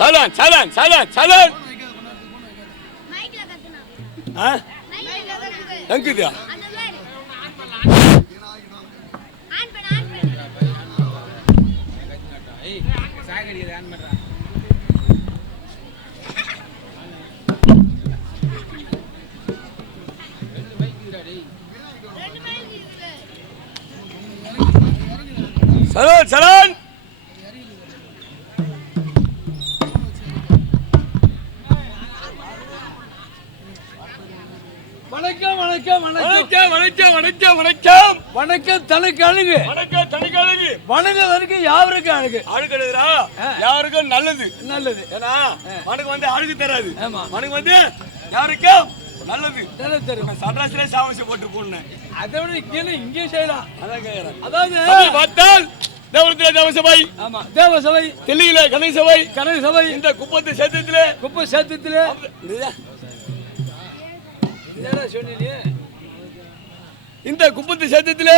சலன் எங்குதா சலன் வணக்கம் தனக்கு அழகு வணங்குவதற்கு யாருக்கு அழகு அழுகுறா யாருக்கும் நல்லது நல்லது ஏன்னா வணக்கம் வந்து அழுகு தராது வணக்கம் வந்து யாருக்கும் நல்லது தெரியும் சட்ராசிலே சாவசி போட்டு போடணும் அதை விட இங்கே செய்யலாம் அதான் கேட்கறேன் அதாவது பார்த்தால் தேவரத்திலே தேவசபை ஆமா தேவசபை தெல்லியிலே கணேசபை கணேசபை இந்த குப்பத்து சேத்திலே இந்த குப்பத்து சேத்திலே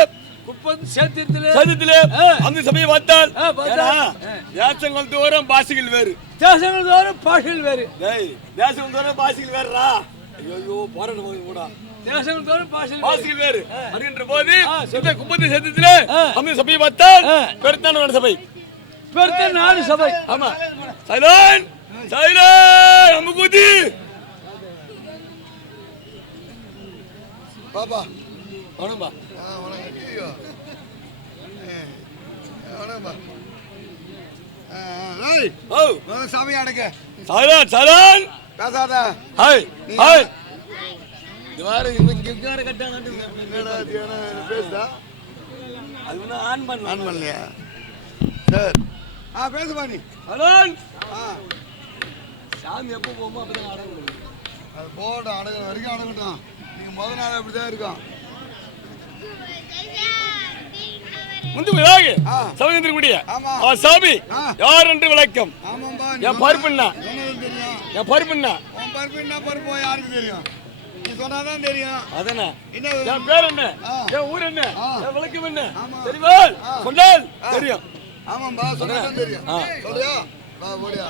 அந்த சபையை பார்த்தால் தேசங்கள் தோறும் பாஷைகள் வேறு தேசங்கள் தோறும் பாஷைகள் வேறு தேசங்கள் தோறும் பாஷைகள் வேறுடா ஐயோ போறணும் கூட தேசங்கள் தோறும் பாஷைகள் வேறு அப்படின்ற போது இந்த குப்பத்து சேத்திலே அந்த சபையை பார்த்தால் பெருத்தான சபை பெருத்த சபை ஆமா சைலன் சைலன் அம்புகுதி பாப்பா வணக்கம்பா சாமி அடக்க சலன் பேசாத ஹாய் ஹாய் இது வார இங்க கட்டாங்க பேசுதா அது ஆன் பண்ணலையா சார் பேசுமா நீ சலன் சாமி எப்போ போகுமோ அப்பதான் அடங்க அது போட அடங்க வரைக்கும் அடங்கட்டும் நீங்க முத நாள் அப்படிதான் இருக்கும். முந்துவதாக ஆ. சமயந்திரக்கூடிய ஆமா. சாமி ஆ. யார் என்று விளக்கம். ஆமாம்பா, நீ என் பருப்புண்ணா சொன்னது தெரியும். என் பருப்புண்ணா உன் பருப்பு என்ன பருப்போ யாருக்கு தெரியும்? நீ சொன்னாதான் தெரியும். அதனா என்ன என் பேர் என்ன, ஆ. என் ஊர் என்ன, ஆ. என் விளக்கம் என்ன ஆமா. தெரியுமா? சொன்னால் தெரியும். ஆமாம்பா, சொன்னாதான் தெரியும். ஆ. சொல்றியா? வா, ஓடியா.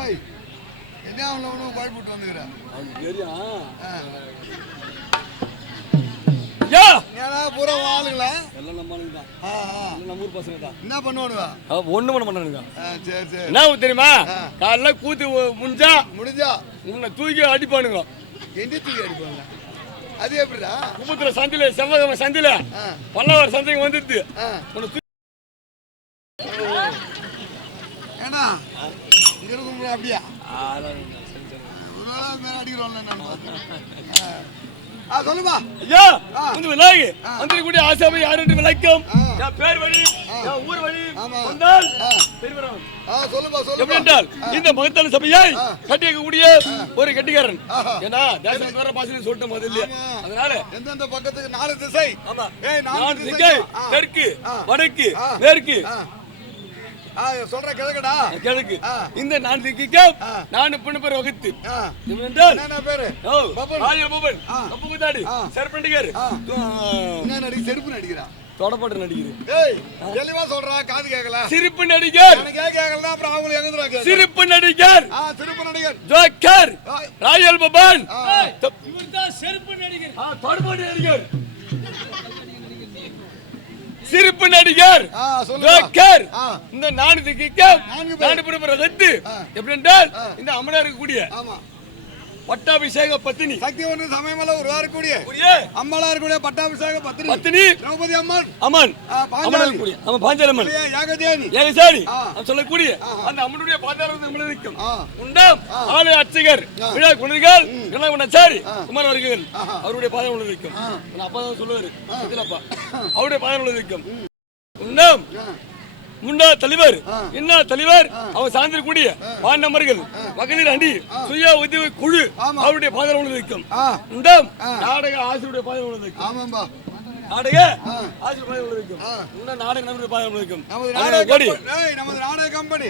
ஏய், என்ன அவனை ஒன்றும் பயப்பட்டு வந்துக்கிறேன். யா ஏன்னா பூரா ஆளுங்களா? எல்லாம் நம்ம ஆளுங்க தான், ஆ, ஆ. நம்ம ஊர் பசங்க தான். என்ன பண்ணுவானுவா? ஒண்ணு பண்ண மாட்டானுங்க. சரி சரி. என்ன தெரியுமா, காலைல கூத்து முடிஞ்சா முடிஞ்சா உன்னை தூக்கி அடிப்பானுங்க. எந்த தூக்கி அடிப்பாங்க? அது எப்படிடா? கும்பத்துல சந்தில செவ்வாய் சந்தில ஆ, பல்லவர் சந்தைக்கு வந்துடுது. ஆ. உன்னை தூக்கி ஏன்னா இங்க இருக்கும் அப்படியா? ஒரு நாளா அந்த மாதிரி அடிக்கிறோம்ல நான் பார்த்தேன். சொல்லுமா. ஐயா ஆ. வந்து விநாயகி வந்திருக்கக்கூடிய ஆசாமி யார் என்று விளக்கம். ஆ. என் பேர் வழி, என் ஊர் வழி ஆமா. வந்தால் ஆ. பெரியவராம். சொல்லுமா எப்படி சொல்லுமா. என்றால் இந்த மகத்தான சபையை ஆ. கட்டியக்கூடிய ஒரு கெட்டிக்காரன். ஆஹா. ஏன்னா தேசத்துக்கு வர பாசையில் சொல்லிட்ட முதல்ல. ஆமா. அதனால எந்தெந்த பக்கத்துக்கு 4 திசை? ஆமா, ஏய், 4 நான் திசை. திசை, ஆ. தெற்கு, ஆ. வடக்கு, ஆ. மேற்கு, சொல்ற கிழக்கடா? கிழக்கு. ஆ. இந்த 4 திக்கும் ஆ. 4 பெண் பேர் வகுத்து ஆ. என்றால் என்னென்ன பேரு? ஓ, பப்பன். ராஜா பப்பன், ஆ. கப்பு குத்தாடி, ஆ. செருப்பண்டிகர், ஆ. என்ன நடி செருப்பு நடிக்கிறா? தொடப்பட்டு நடிகர், ஏய், தெளிவா சொல்றா, காது கேட்கல. சிரிப்பு நடிகர், எனக்கு கேட்கலன்னா அப்புறம் அவங்களுக்கு எங்கதுடா கேட்க? சிரிப்பு நடிகர், சிரிப்பு நடிகர். ஜோக்கர், ஆ. ராயல் பப்பன், ஆ. இவர்தான் செருப்பு நடிகர். தொடப்பட்டு நடிகர், சிரிப்பு நடிகர், சொல்லுங்க. ஜோக்கர். ஆ. இந்த 4 திக்கும் நான்கு பேர். 4 பேர் வகுத்து ஆ. எப்படி என்றால் ஆ. இந்த அமரருக்கு கூடிய ஆமா. பட்டாபிஷேக பத்தினி, சக்தி ஒன்று சமயமல்ல ஒரு இருக்கக்கூடிய கூடிய அம்மாளா இருக்கக்கூடிய பட்டாபிஷேக பத்தினி பத்தினி திரௌபதி அம்மன். அமன், பாஞ்சாலி. அமரருக்கு கூடிய அவன் பாஞ்சாலம்மன் யாகதேனி. ஏகசாரி ஆ. சொல்லக்கூடிய ஆஹா. அந்த அம்மனுடைய பாதாரத்தை இருக்கும் ஆ. உண்டாம் ஆ. ஆலு அர்ச்சகர் ஆ. விழா குணர்கள் குணகுணச்சாரி ஆ. குமார் வருகள் ஆஹா. அவருடைய பாதம் உள்ள இருக்கும். ஆ. அப்பா தான் சொல்லுவாரு, செந்திலப்பா அவருடைய பாதம் உள்ள இருக்கும். உண்டாம் முன்னாள் தலைவர் இன்னார் தலைவர் அவர் சார்ந்திருக்கக்கூடிய வார்டு நம்பர்கள் மகளிர் அணி சுய உதவி குழு அவருடைய பாதரவு இருக்கும். இந்த நாடக ஆசிரியருடைய பாதரவு இருக்கும். ஆமாம்பா. நாடக ஆசிரியர் இருக்கும். இன்னும் நாடக நம்பருடைய பாதரவு இருக்கும். நமது நாடக கம்பெனி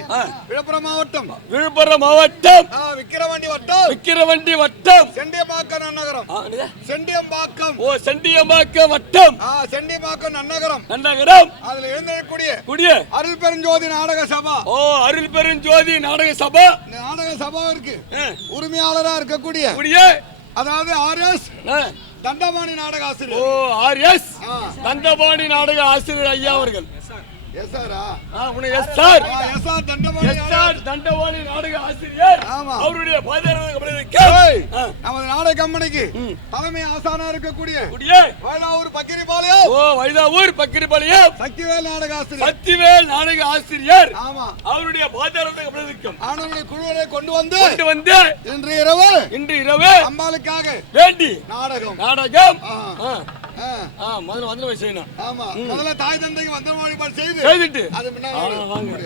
விழுப்புரம் மாவட்டம் விக்கிரவாண்டி வட்டம் செண்டியம்பாக்கம் நன்னகரம். செண்டியம்பாக்கம் வட்டம் செண்டியம்பாக்கம் நன்னகரம். அதுல எழுந்திருக்கக்கூடிய அருள் பெருஞ்சோதி நாடக சபா. அருள் பெருஞ்சோதி நாடக சபா. நாடக சபாவிற்கு உரிமையாளரா இருக்கக்கூடிய அதாவது ஆர்எஸ் தண்டபாணி நாடக ஆசிரியர். ஆர்எஸ் தண்டபாணி நாடக ஆசிரியர் ஐயா அவர்கள். தண்டபாணி நாடக ஆசிரியர் அவருடைய நமது நாடக கம்பெனிக்கு தலைமை ஆசானா இருக்கக்கூடிய வைதாவூர் பக்கிரிபாளையம் சக்திவேல் நாடக ஆசிரியர் அவருடைய அவருடைய குழுவை கொண்டு வந்து இன்று இரவு அம்பாளுக்காக வேண்டி நாடகம் முதல்ல வந்து செய்யணும். ஆமா, முதல்ல தாய் தந்தைக்கு வந்தன வழிபாடு செய்துட்டு அது முன்னாடி வாங்க.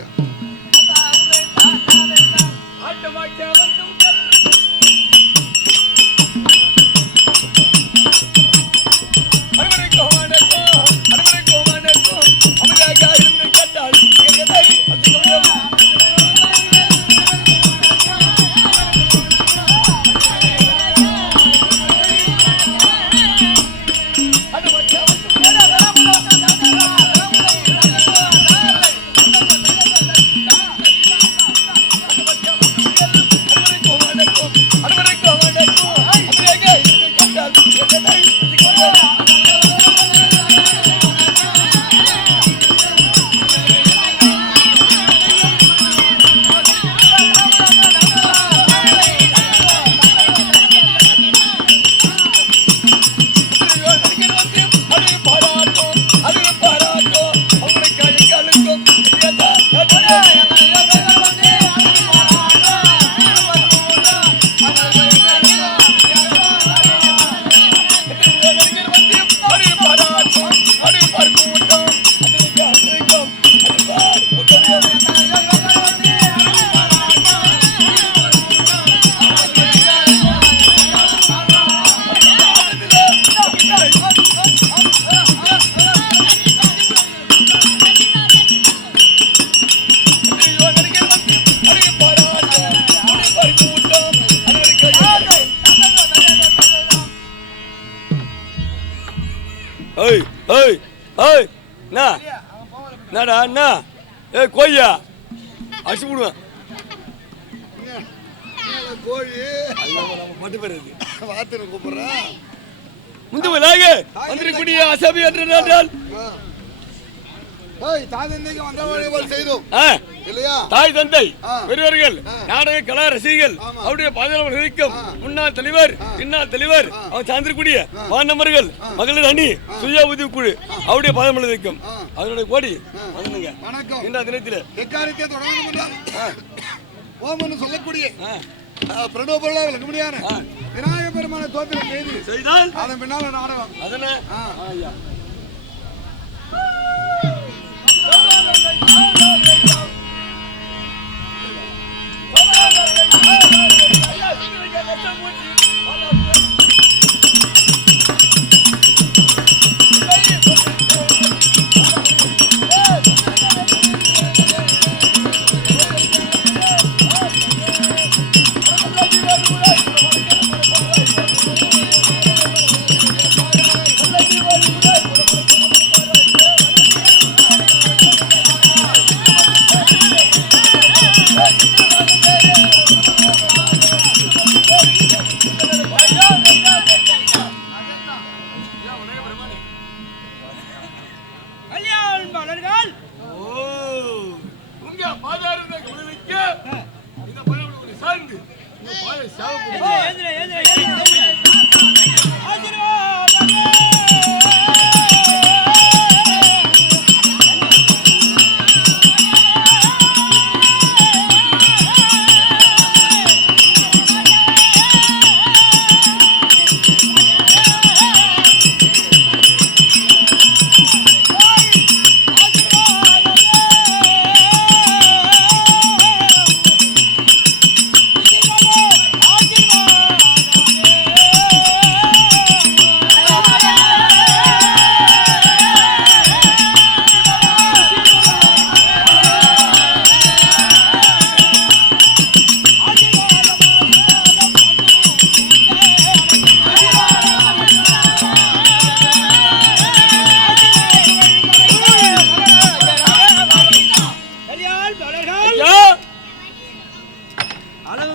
கோயா அடிச்சு போடுவேன். முந்து வந்திருக்கூடிய அசபி என்றால் தாய் தந்தை பெரியவர்கள் நாடக கலா ரசிகர்கள் அவருடைய பாதுகாப்பு இருக்கும். முன்னாள் தலைவர் இன்னார் தலைவர் அவர் சார்ந்திருக்கூடிய வார்டு நம்பர்கள் மகளிர் அணி சுய உதவி குழு அவருடைய பாதுகாப்பு இருக்கும். அதனுடைய கோடி வந்துங்க இந்த தினத்தில் சொல்லக்கூடிய பிரடோபொருளா விளக்க முடியாத விநாயக பெருமான தோத்திரம் செய்தால் அதன் பின்னால நாடகம் அதனை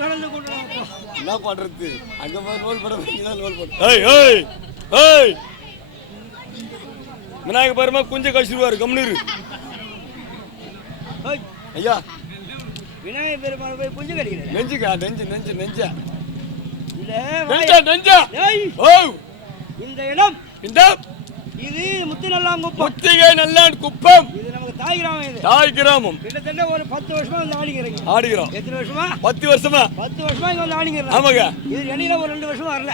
கலந்து கொண்டோம். என்ன பண்றது? அங்க நோல் படம் நோல் படம். ஏய் ஏய் ஏய் விநாயக பெருமா கொஞ்சம் கழிச்சிருவாரு கம்னீர். ஐயா விநாயக பெருமாள் போய் குஞ்சு கடிக்கிறேன். நெஞ்சுக்கா நெஞ்சு நெஞ்சு நெஞ்சா இல்ல நெஞ்சா நெஞ்சா. ஓ இந்த இடம் இந்த இது முத்துநல்லாங்குப்பம். முத்திகை நல்லான் குப்பம். இது நமக்கு தாய் கிராமம். இது தாய் கிராமம். கிட்டத்தட்ட ஒரு 10 வருஷமா வந்து ஆடிக்கிறீங்க. ஆடிக்கிறோம். எத்தனை வருஷமா? 10 வருஷமா. 10 வருஷமா இங்க வந்து ஆடிக்கிறோம். ஆமாங்க. இது இடையில ஒரு 2 வருஷமா வரல.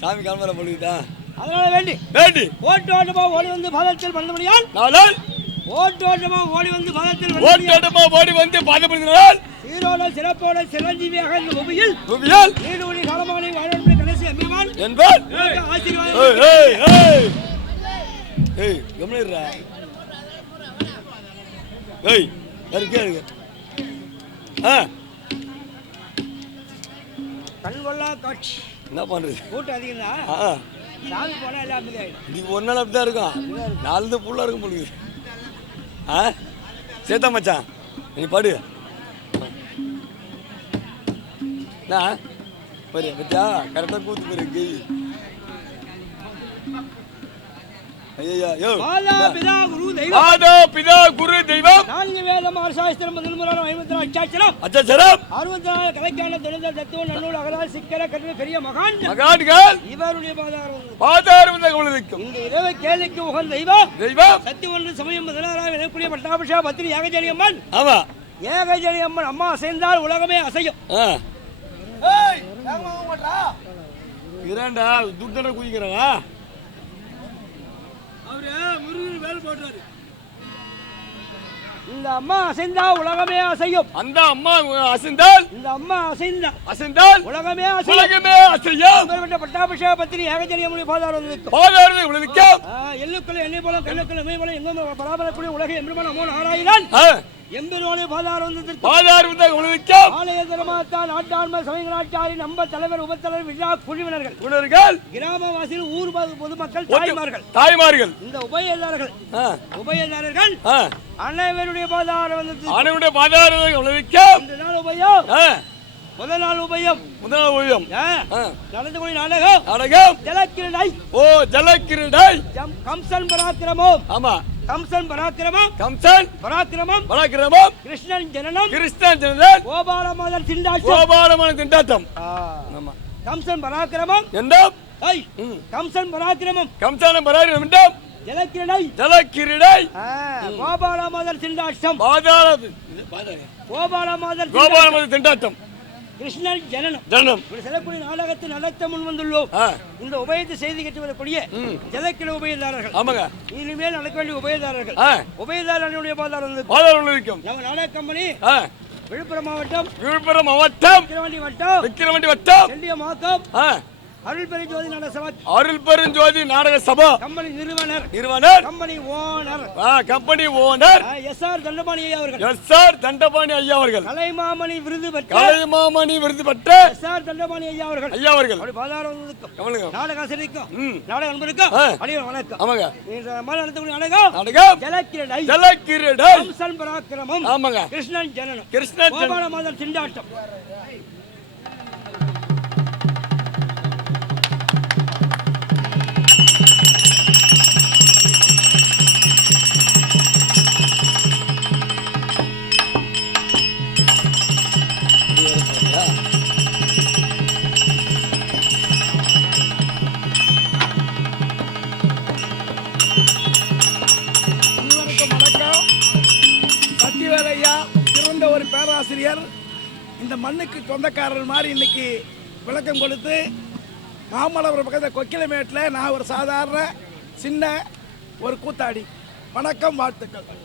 சாமி கால்மர போடுதா. அதனால வேண்டி ஓட்டு ஓட்டமா ஓடி வந்து பாதத்தில் பண்ணபடியால் நாளால் ஓட்டு ஓட்டமா ஓடி வந்து பாதத்தில் ஓட்டு ஓட்டமா ஓடி வந்து பாதப்படுகிறார். சீரோட சிறப்போட சிரஞ்சீவியாக இந்த பூமியில் நீடூழி காலமானை வாழ்வதற்கு கடைசி அம்மியமான் என்பார் ஆசீர்வாதம். ஏய் ஏய் ஏய் கம்னீர்ரா. ஏய் இருக்கேங்க. கண்கொள்ளா காட்சி. என்ன பண்றது? கூட்டம் அதிகம் தான். சாமி போனா எல்லாம் அமைதியாயிடும். இது ஒரு நாள் அப்படிதான் இருக்கும். நாலு புள்ள இருக்கும் போலுது. சேத்தா மச்சான் நீ படு. பாரு பத்தியா கரெக்டா கூத்து போயிரு கை. ஐயா மாதா பிதா குரு தெய்வம். மாதா பிதா குரு தெய்வம். 4 வேதம் ஆசாஸ்திரம் 14 54 அச்சாச்சரம். அச்சாச்சரம் 64 கலைக்கான தொழில் தத்துவம் நன்னூல் அகரால் சிக்கர கற்று பெரிய மகான்கள் இவருடைய பாதாரம் கொள்வதற்கும் இந்த இரவு கேள்விக்கு உகந்த தெய்வம் தெய்வம் சக்தி ஒன்று சமயம் 16 எனக்குரிய பட்டாபிஷா பத்திரி ஏகஜனி அம்மன். ஆமா ஏகஜனி அம்மன் அம்மா அசைந்தால் உலகமே அசையும். இரண்டா துட்டனை குதிக்கிறாங்க. இந்த அம்மா அசைந்தா உலகமே அசையும். அந்த அம்மா அசைந்தால் இந்த அம்மா அசைந்தால் உலகமே அசையும். பட்டாபிஷேக பத்திரி ஏகஜனி அம்மனுடைய பாதாரம் எல்லுக்குள்ள எண்ணெய் போல கண்ணுக்குள்ள மெய் போல எங்கும் பராபரக்கூடிய உலக எம்பெருமான் அம்மன் ஆராயினான் எம்பெருமானே பாதாரம் ஆலய தர்மத்தால் நாட்டாண்மை சமய நாட்டாரி நம்ம தலைவர் உபத்தலைவர் விழா குழுவினர்கள் கிராமவாசிகள் ஊர் பொதுமக்கள் தாய்மார்கள் இந்த உபயதாரர்கள் அனைவருடைய பாதாரம் முதல் நாள் உபயம் நடந்து கொண்ட நாடகம் ஜலக்கிரடை. ஓ ஜலக்கிரடை கம்சன் பராக்கிரமம். ஆமா கம்சன் பராக்கிரமம் கிருஷ்ணன் ஜனனம் கோபாலமாதன் திண்டாட்டம். ஆமா கம்சன் பராக்கிரமம் என்றாம் கம்சன் பராக்கிரமம் ஜலக்கிரடை கோபாலமாதன் திண்டாட்டம் திண்டாட்டம் கிருஷ்ணன் ஜனனம் செல்லக்கூடிய நாடகத்தை நடத்த முன் வந்துள்ளோம். இந்த உபயத்தை செய்தி கட்டி வரக்கூடிய ஜலக்கிட உபயதாரர்கள் இனிமேல் நடக்க வேண்டிய உபயதாரர்களுடைய பாதாரம் நம்ம நாடக கம்பெனி விழுப்புரம் மாவட்டம் விக்கிரவாண்டி வட்டம் செல்லியமாக்கம் அருள் பெருஞ்சோதி நாடக சபா கம்பெனி நிறுவனர் கம்பெனி ஓனர் எஸ்ஆர் தண்டபாணி ஐயா அவர்கள் கலைமாமணி விருது பெற்ற எஸ்ஆர் தண்டபாணி ஐயா அவர்கள் நாடகாசிரியருக்கும் நாடக அன்பருக்கும் அனைவரும் வணக்கம். ஆமாங்க இந்த மாதிரி நடத்தக்கூடிய நாடகம் ஜலக்கிரடை கம்சன் பராக்கிரமம். ஆமாங்க கிருஷ்ணன் ஜனனம் கோபாலமாதன் திண்டாட்டம். சிறந்த ஒரு பேராசிரியர் இந்த மண்ணுக்கு சொந்தக்காரர் மாதிரி இன்னைக்கு விளக்கம் கொடுத்து மாமல்லபுரம் பக்கத்தில் கொக்கிலமேட்டில் நான் ஒரு சாதாரண சின்ன ஒரு கூத்தாடி. வணக்கம், வாழ்த்துக்கள்.